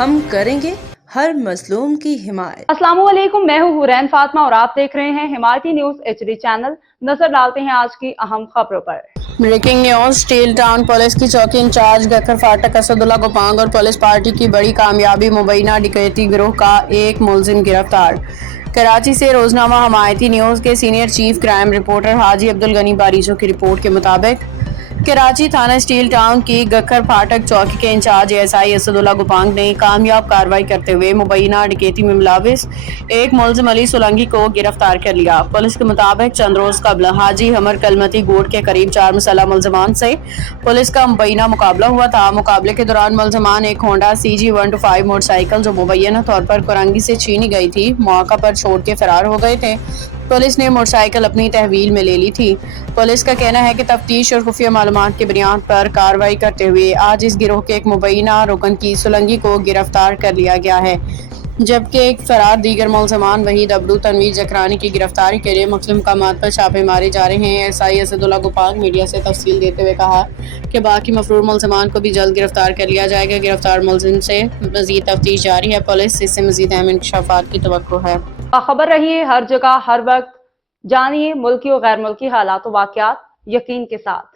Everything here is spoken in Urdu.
ہم کریں گے ہر مظلوم کی حمایت۔ السلام علیکم، میں ہوں حورین فاطمہ اور آپ دیکھ رہے ہیں حمایتی نیوز HD چینل۔ نظر ڈالتے ہیں آج کی اہم خبروں پر۔ Breaking news, steel town police کی چوکی انچارج گکھر فاٹک اسد اللہ گوپانگ اور پولیس پارٹی کی بڑی کامیابی، مبینہ ڈکیتی گروہ کا ایک ملزم گرفتار۔ کراچی سے روزنامہ حمایتی نیوز کے سینئر چیف کرائم رپورٹر حاجی عبدالغنی باریچو کی رپورٹ کے مطابق کراچی تھانہ اسٹیل ٹاؤن کی گکھر فاٹک چوکی کے انچارج ASI اسد اللہ گوپانگ نے کامیاب کارروائی کرتے ہوئے مبینہ ڈکیتی میں ملوث ایک ملزم علی سولنگی کو گرفتار کر لیا۔ پولیس کے مطابق چند روز قبل حاجی حمر کلمتی گوٹ کے قریب 4 مسلح ملزمان سے پولیس کا مبینہ مقابلہ ہوا تھا۔ مقابلے کے دوران ملزمان ایک ہونڈا CG 125 موٹر سائیکل جو مبینہ طور پر کورنگی سے چھینی گئی تھی موقع پر چھوڑ کے فرار ہو گئے تھے۔ پولیس نے موٹر سائیکل اپنی تحویل میں لے لی تھی۔ پولیس کا کہنا ہے کہ تفتیش اور خفیہ معلومات کی بنیاد پر کارروائی کرتے ہوئے آج اس گروہ کے ایک مبینہ رکن کی سولنگی کو گرفتار کر لیا گیا ہے، جبکہ ایک فرار دیگر ملزمان وحید ابرو تنویر جکرانی کی گرفتاری کے لیے مختلف مقامات پر چھاپے مارے جا رہے ہیں۔ ASI اسد اللہ گوپانگ میڈیا سے تفصیل دیتے ہوئے کہا کہ باقی مفرور ملزمان کو بھی جلد گرفتار کر لیا جائے گا۔ گرفتار ملزم سے مزید تفتیش جاری ہے۔ پولیس اس سے مزید اہم انکشافات کی توقع ہے۔ باخبر رہیے ہر جگہ ہر وقت، جانیے ملکی و غیر ملکی حالات و واقعات یقین کے ساتھ۔